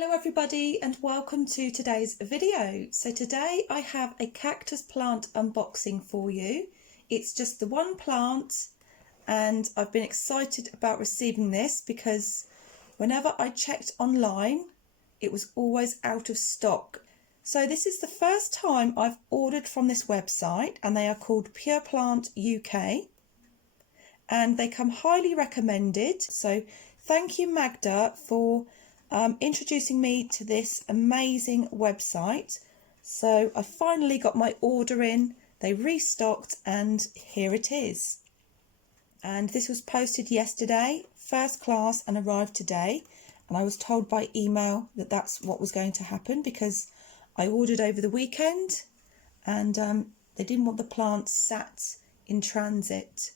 Hello everybody and welcome to today's video. So today I have a cactus plant unboxing for you. It's just the one plant and I've been excited about receiving this because whenever I checked online it was always out of stock. So this is the first time I've ordered from this website and they are called Pure Plant UK and they come highly recommended. So thank you Magda for introducing me to this amazing website. So I finally got my order in, they restocked and here it is. And this was posted yesterday, first class, and arrived today. And I was told by email that that's what was going to happen because I ordered over the weekend and they didn't want the plant sat in transit.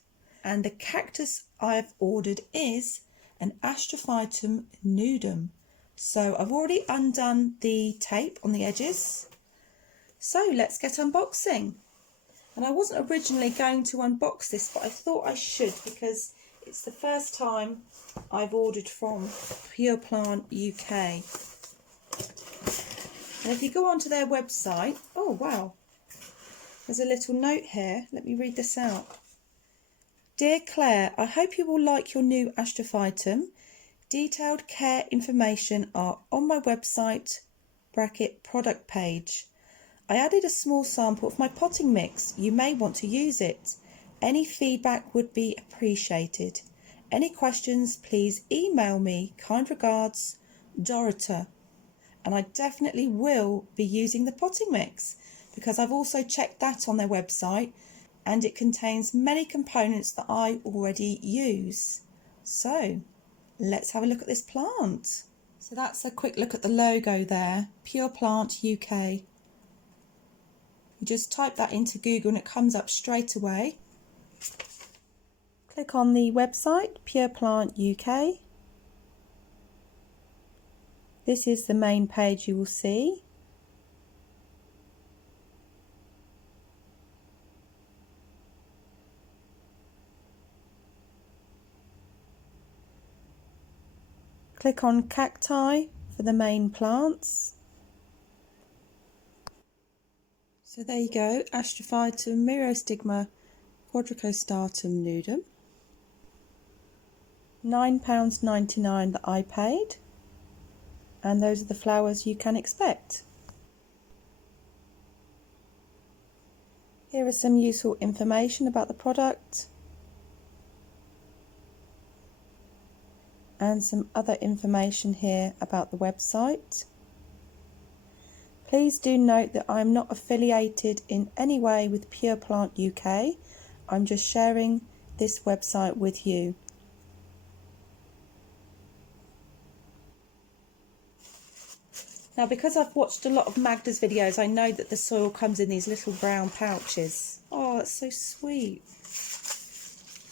And the cactus I've ordered is an Astrophytum nudum. So I've already undone the tape on the edges. So let's get unboxing. And I wasn't originally going to unbox this, but I thought I should because it's the first time I've ordered from Pure Plant UK. And if you go onto their website, oh wow, there's a little note here. Let me read this out. Dear Claire, I hope you will like your new Astrophytum. Detailed care information are on my website (product page). I added a small sample of my potting mix. You may want to use it. Any feedback would be appreciated. Any questions, please email me. Kind regards, Dorota. And I definitely will be using the potting mix because I've also checked that on their website and it contains many components that I already use. So let's have a look at this plant. So that's a quick look at the logo there, Pure Plant UK. You just type that into Google and it comes up straight away. Click on the website, Pure Plant UK. This is the main page you will see. Click on Cacti for the main plants. So there you go, Astrophytum myriostigma quadricostatum nudum. £9.99 that I paid, and those are the flowers you can expect. Here is some useful information about the product and some other information here about the website. Please do note that I'm not affiliated in any way with Pure Plant UK. I'm just sharing this website with you. Now, because I've watched a lot of Magda's videos, I know that the soil comes in these little brown pouches. Oh, that's so sweet.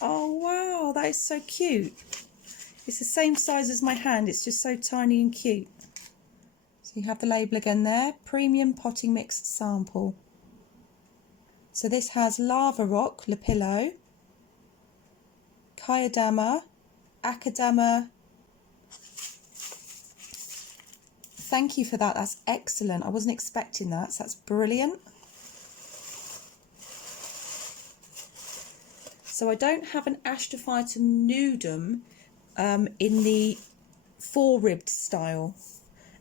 Oh, wow, that is so cute. It's the same size as my hand. It's just so tiny and cute. So you have the label again there, premium potting mix sample. So this has lava rock, lapillo, Kyodama, Akadama. Thank you for that, that's excellent. I wasn't expecting that, so that's brilliant. So I don't have an Astrophytum nudum in the 4-ribbed style.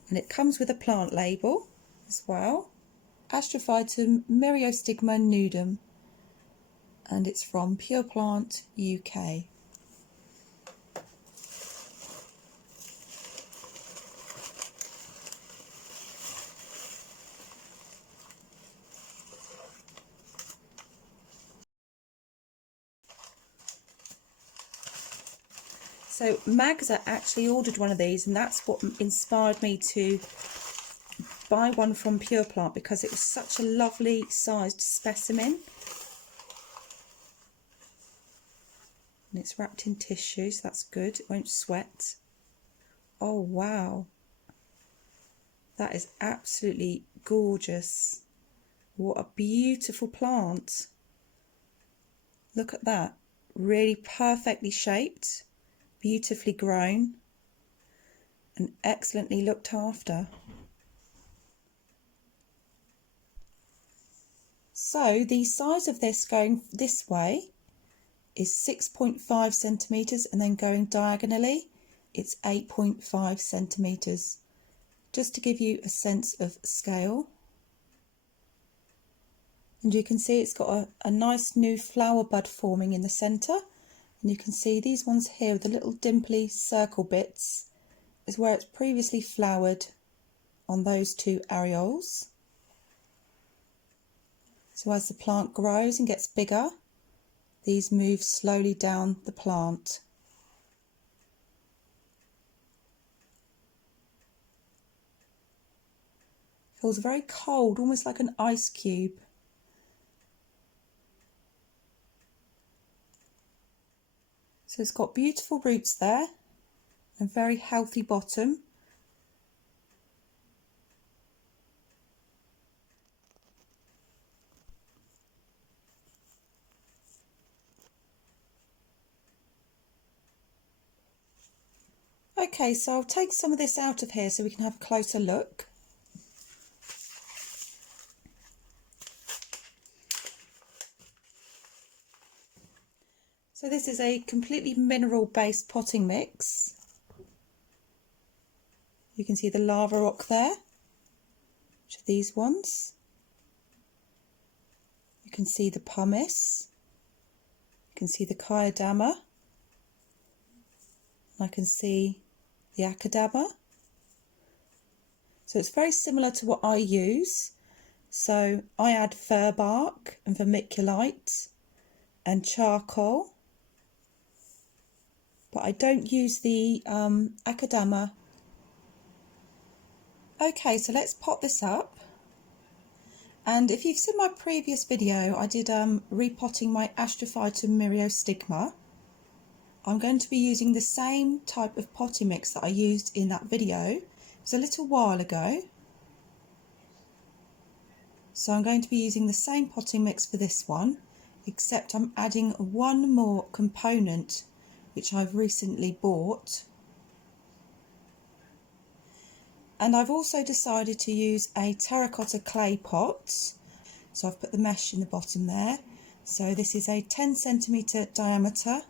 And it comes with a plant label as well. Astrophytum myriostigma nudum. And it's from Pure Plant UK. So Magda actually ordered one of these and that's what inspired me to buy one from Pure Plant because it was such a lovely sized specimen. And it's wrapped in tissue, so that's good, it won't sweat. Oh wow, that is absolutely gorgeous. What a beautiful plant. Look at that, really perfectly shaped, beautifully grown. and excellently looked after. So the size of this going this way is 6.5 centimetres, and then going diagonally it's 8.5 centimetres, just to give you a sense of scale. And you can see it's got a nice new flower bud forming in the centre, and you can see these ones here with the little dimply circle bits is where it's previously flowered on those two areoles. So as the plant grows and gets bigger, these move slowly down the plant. Feels very cold, almost like an ice cube. So it's got beautiful roots there, and very healthy bottom. Okay, so I'll take some of this out of here so we can have a closer look. So this is a completely mineral based potting mix. You can see the lava rock there, which are these ones. You can see the pumice. You can see the kyadama. I can see the akadama. So it's very similar to what I use. So I add fir bark and vermiculite and charcoal, but I don't use the akadama. Okay, so let's pot this up. And if you've seen my previous video, I did repotting my Astrophytum myriostigma. I'm going to be using the same type of potting mix that I used in that video. It was a little while ago. So I'm going to be using the same potting mix for this one, except I'm adding one more component which I've recently bought. And I've also decided to use a terracotta clay pot. So I've put the mesh in the bottom there. So this is a 10 centimetre diameter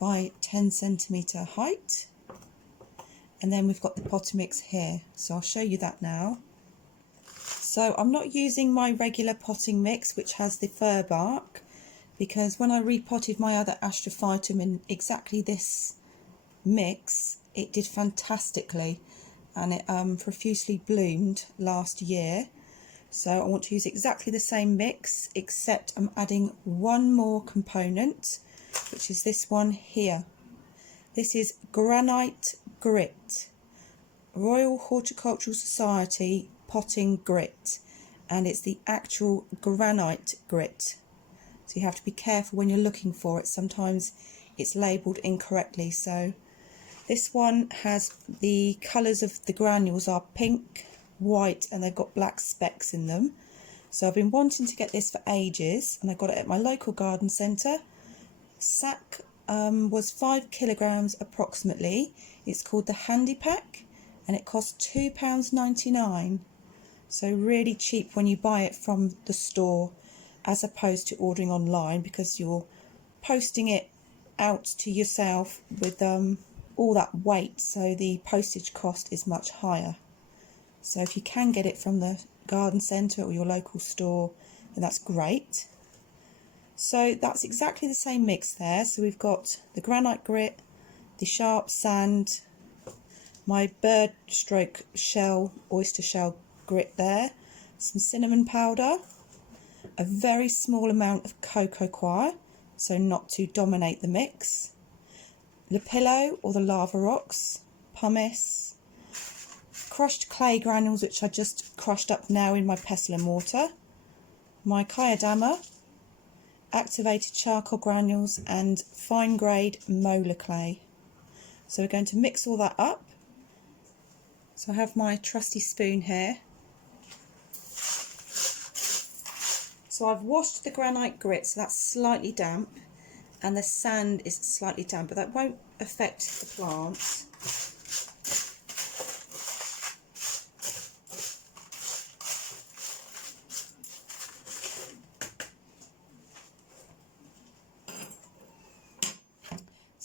by 10 centimetre height. And then we've got the potting mix here. So I'll show you that now. So I'm not using my regular potting mix, which has the fir bark, because when I repotted my other Astrophytum in exactly this mix, it did fantastically, and it profusely bloomed last year. So I want to use exactly the same mix, except I'm adding one more component, which is this one here. This is Granite Grit, Royal Horticultural Society potting grit, and it's the actual granite grit. So you have to be careful when you're looking for it. Sometimes it's labelled incorrectly. So this one has the colours of the granules are pink, white, and they've got black specks in them. So I've been wanting to get this for ages, and I got it at my local garden centre. Sack was 5 kilograms approximately. It's called the Handy Pack, and it costs £2.99. So really cheap when you buy it from the store, as opposed to ordering online, because you're posting it out to yourself with all that weight, so the postage cost is much higher. So if you can get it from the garden centre or your local store, then that's great. So that's exactly the same mix there. So we've got the granite grit, the sharp sand, my bird stroke shell, oyster shell grit there, some cinnamon powder, a very small amount of cocoa coir, so not to dominate the mix, lapillo or the lava rocks, pumice, crushed clay granules which I just crushed up now in my pestle and mortar, my kyadama, activated charcoal granules, and fine grade molar clay. So we're going to mix all that up. So I have my trusty spoon here. So I've washed the granite grit, so that's slightly damp, and the sand is slightly damp, but that won't affect the plants.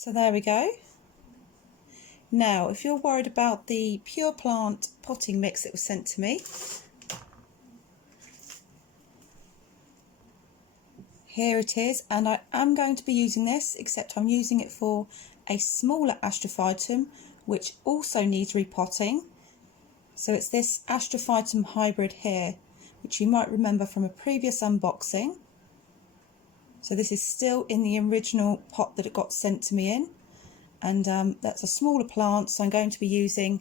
So there we go. Now, if you're worried about the Pure Plant potting mix that was sent to me, here it is, and I am going to be using this, except I'm using it for a smaller Astrophytum, which also needs repotting. So it's this Astrophytum hybrid here, which you might remember from a previous unboxing. So this is still in the original pot that it got sent to me in. And that's a smaller plant, so I'm going to be using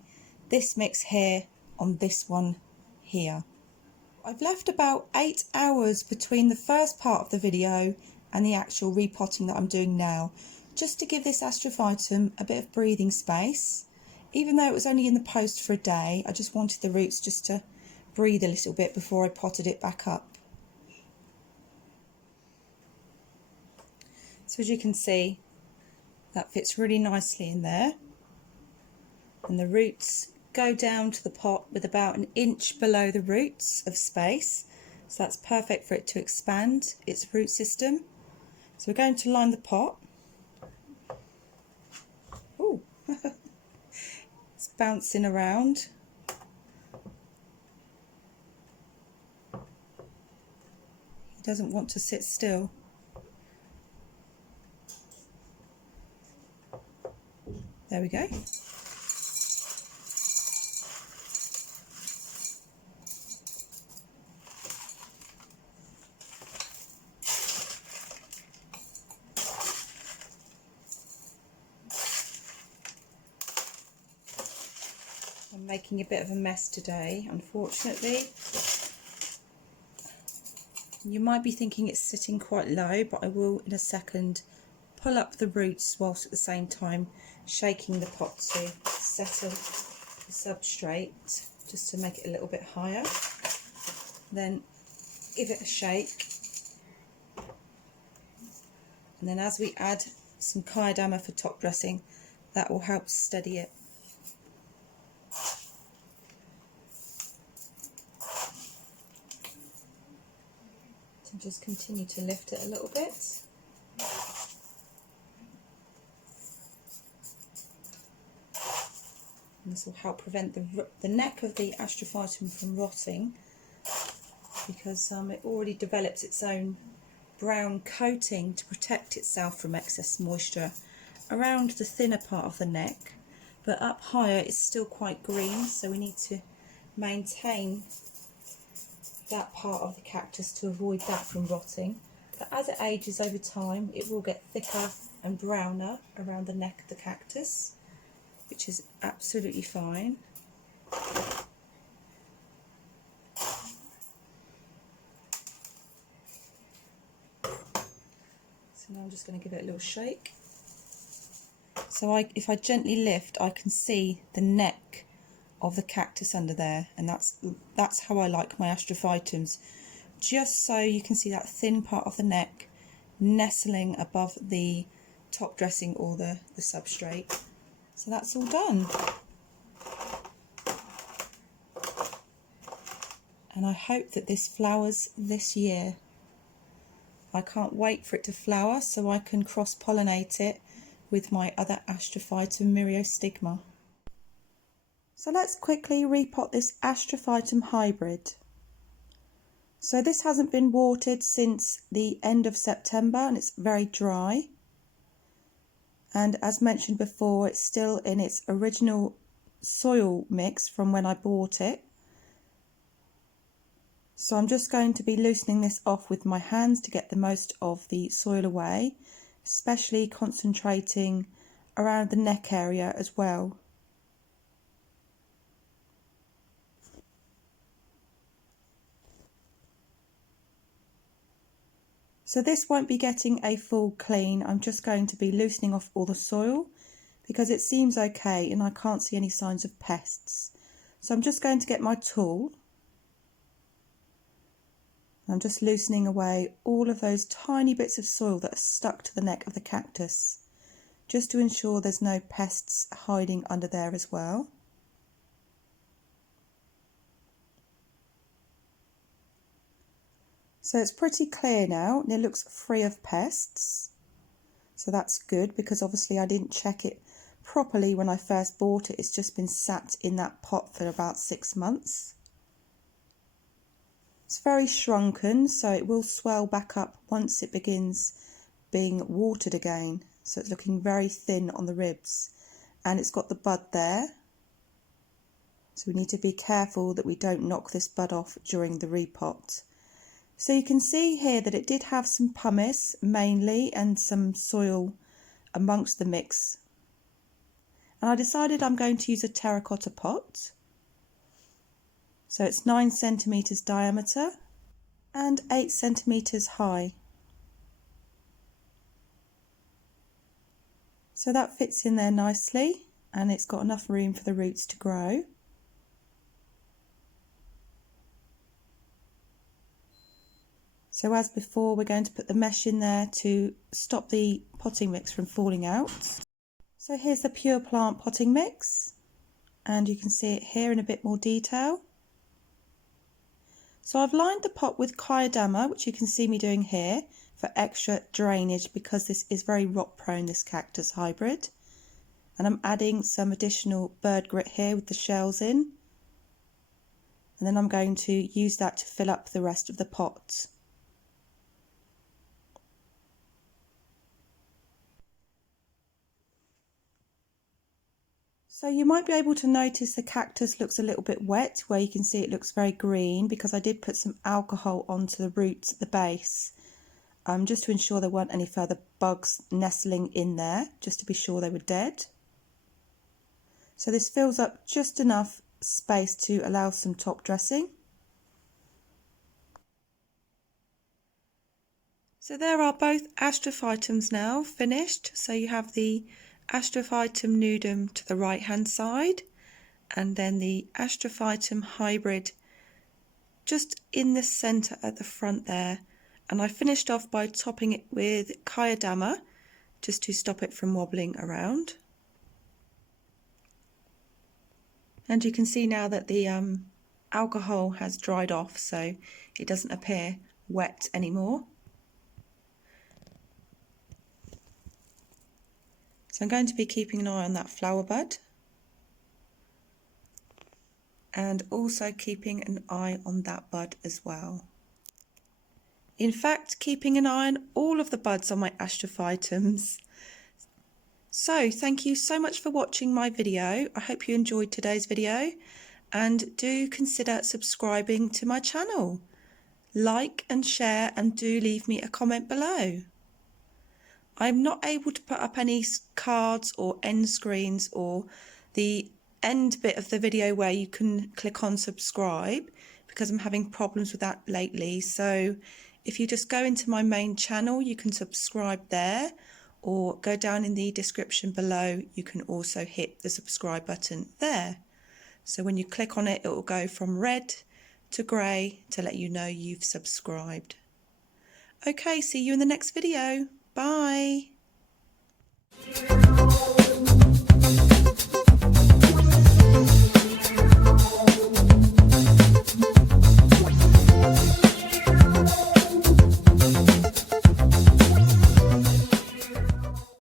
this mix here on this one here. I've left about 8 hours between the first part of the video and the actual repotting that I'm doing now, just to give this Astrophytum a bit of breathing space. Even though it was only in the post for a day, I just wanted the roots just to breathe a little bit before I potted it back up. So as you can see, that fits really nicely in there, and the roots go down to the pot with about 1 inch below the roots of space, so that's perfect for it to expand its root system. So we're going to line the pot. Ooh, it's bouncing around. He doesn't want to sit still. There we go. I'm making a bit of a mess today, unfortunately. You might be thinking it's sitting quite low, but I will in a second pull up the roots whilst at the same time shaking the pot to settle the substrate, just to make it a little bit higher. Then give it a shake, and then as we add some Kayadama for top dressing, that will help steady it. So just continue to lift it a little bit. And this will help prevent the neck of the Astrophytum from rotting, because it already develops its own brown coating to protect itself from excess moisture around the thinner part of the neck, but up higher it's still quite green, so we need to maintain that part of the cactus to avoid that from rotting. But as it ages over time, it will get thicker and browner around the neck of the cactus, which is absolutely fine. So now I'm just going to give it a little shake. So if I gently lift, I can see the neck of the cactus under there, and that's how I like my Astrophytums, just so you can see that thin part of the neck nestling above the top dressing or the substrate. So that's all done, and I hope that this flowers this year. I can't wait for it to flower so I can cross-pollinate it with my other Astrophytum myriostigma. So let's quickly repot this Astrophytum hybrid. So this hasn't been watered since the end of September, and it's very dry. And as mentioned before, it's still in its original soil mix from when I bought it. So I'm just going to be loosening this off with my hands to get the most of the soil away, especially concentrating around the neck area as well. So this won't be getting a full clean. I'm just going to be loosening off all the soil because it seems okay and I can't see any signs of pests. So I'm just going to get my tool. I'm just loosening away all of those tiny bits of soil that are stuck to the neck of the cactus, just to ensure there's no pests hiding under there as well. So it's pretty clear now and it looks free of pests. So that's good, because obviously I didn't check it properly when I first bought it. It's just been sat in that pot for about 6 months. It's very shrunken, so it will swell back up once it begins being watered again. So it's looking very thin on the ribs, and it's got the bud there. So we need to be careful that we don't knock this bud off during the repot. So you can see here that it did have some pumice mainly and some soil amongst the mix. And I decided I'm going to use a terracotta pot. So it's 9 centimetres diameter and 8 centimetres high. So that fits in there nicely, and it's got enough room for the roots to grow. So as before, we're going to put the mesh in there to stop the potting mix from falling out. So here's the pure plant potting mix, and you can see it here in a bit more detail. So I've lined the pot with Kyadama, which you can see me doing here, for extra drainage, because this is very rot prone, this cactus hybrid. And I'm adding some additional bird grit here with the shells in. And then I'm going to use that to fill up the rest of the pot. So you might be able to notice the cactus looks a little bit wet, where you can see it looks very green, because I did put some alcohol onto the roots at the base, just to ensure there weren't any further bugs nestling in there, just to be sure they were dead. So this fills up just enough space to allow some top dressing. So there are both Astrophytums now finished. So you have the Astrophytum nudum to the right hand side, and then the Astrophytum hybrid just in the centre at the front there. And I finished off by topping it with Kyadama, just to stop it from wobbling around. And you can see now that the alcohol has dried off, so it doesn't appear wet anymore. So I'm going to be keeping an eye on that flower bud, and also keeping an eye on that bud as well. In fact, keeping an eye on all of the buds on my Astrophytums. So thank you so much for watching my video. I hope you enjoyed today's video, and do consider subscribing to my channel. Like and share, and do leave me a comment below. I'm not able to put up any cards or end screens or the end bit of the video where you can click on subscribe, because I'm having problems with that lately. So if you just go into my main channel, you can subscribe there, or go down in the description below, you can also hit the subscribe button there. So when you click on it, it will go from red to grey to let you know you've subscribed. Okay, see you in the next video. Bye.